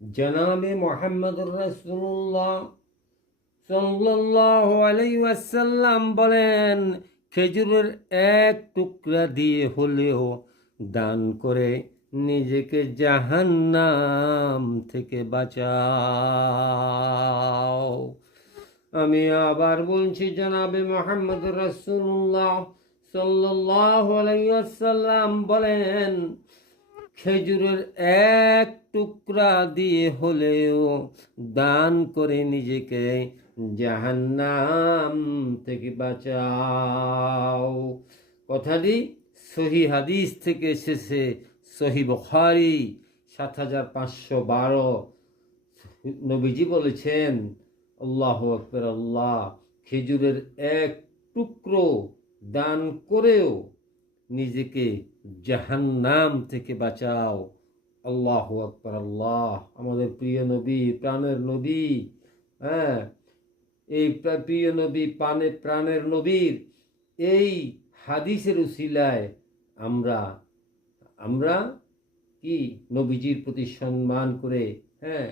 জনাবে মুহাম্মদুর রাসূলুল্লাহ সাল্লাল্লাহু আলাইহি ওয়াসাল্লাম বলেন, খেজুরের এক টুকরা দিয়ে হলেও দান করে নিজেকে জাহান্নাম থেকে বাঁচাও। আমি আবার বলছি, জনাবে মুহাম্মদুর রাসূলুল্লাহ সাল্লাল্লাহু আলাইহি ওয়াসাল্লাম বলেন, খেজুরের এক টুকরা দিয়ে হলেও দান করে নিজেকে জাহান্নাম থেকে বাঁচাও। কথাটি সহি হাদিস থেকে এসেছে, সহি বুখারী ৭৫১২। নবীজি বলেছেন, আল্লাহু আকবার, আল্লাহ, খেজুরের এক টুকরো দান করেও নিজেকে জাহান্নাম থেকে বাঁচাও। আল্লাহু আকবার, আল্লাহ। আমাদের প্রিয় নবী, প্রাণের নবী, হ্যাঁ, এই প্রিয় নবী, প্রাণের নবীর এই হাদিসের উসিলায় আমরা কি নবীজির প্রতি সম্মান করে, হ্যাঁ,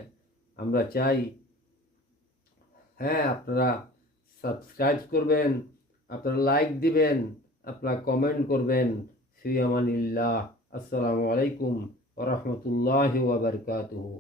আমরা চাই, হ্যাঁ, আপনারা সাবস্ক্রাইব করবেন, আপনারা লাইক দিবেন, আপনারা কমেন্ট করবেন। ফি আমানিল্লাহ। আসসালামু আলাইকুম ওয়া রাহমাতুল্লাহি ওয়া বারাকাতুহু।